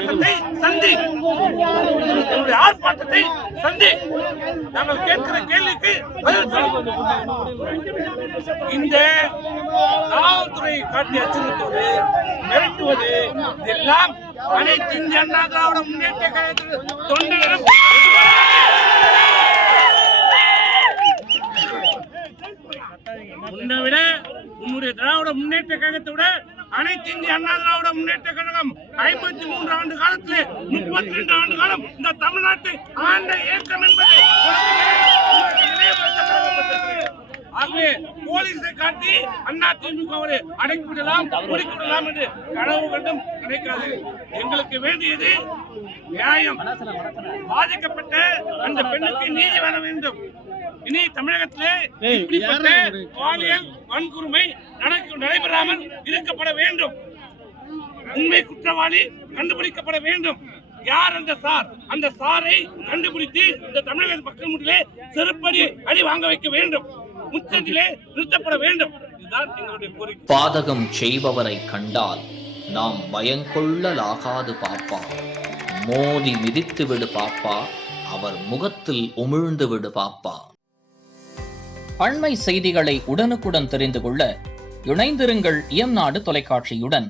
போராட்டத்தை சந்தி, என்னுடைய ஆர்ப்பாட்டத்தை சந்தி. நாங்கள் கேட்கிற கேள்விக்கு பதில் சொல்லுங்கள். இந்த காவல்துறை காட்டி அச்சுறுத்துவது, மிரட்டுவது இதெல்லாம் அனைத்து இந்திய அண்ணா திராவிட முன்னேற்ற கழகத்தின் தொண்டர்களும் உன்னை விட உன்னுடைய திராவிட முன்னேற்ற கழகத்தை விட அனைத்து இந்திய அண்ணா திராவிட முன்னேற்ற கழகம் 53 ஆண்டு காலத்திலே 32 ஆண்டு காலம் இந்த தமிழ்நாட்டை ஆண்ட இயக்கம் என்பது ஆகவே போலீஸை காட்டி அண்ணா திமுகவை அடக்கிவிடலாம், ஒடுக்கிவிடலாம் என்று கனவு கண்டும் நினைக்காது. எங்களுக்கு வேண்டியது நியாயம். பாதிக்கப்பட்ட அந்த பெண்ணுக்கு நீதி வர வேண்டும். இனி தமிழகத்திலே இப்படிப்பட்ட பாலியல் வன்கொடுமை நடைபெறாமல் இருக்கப்பட வேண்டும். உண்மை குற்றவாளி கண்டுபிடிக்கப்பட வேண்டும். யார் அந்த சார்? அந்த சாரை கண்டுபிடித்து இந்த தமிழக மக்கள் முன்னிலே செருப்படி அடி வாங்க வைக்க வேண்டும். முச்சத்திலே நிறுத்தப்பட வேண்டும். இதுதான் எங்களுடைய கோரிக்கை. பாதகம் செய்பவரை கண்டால் நாம் பயங்கொள்ளலாகாது பாப்பா. மோதி மிதித்து விடு பாப்பா, அவர் முகத்தில் உமிழ்ந்து விடு பாப்பா. அண்மை செய்திகளை உடனுக்குடன் தெரிந்து கொள்ள இணைந்திருங்கள் இயம்நாடு தொலைக்காட்சியுடன்.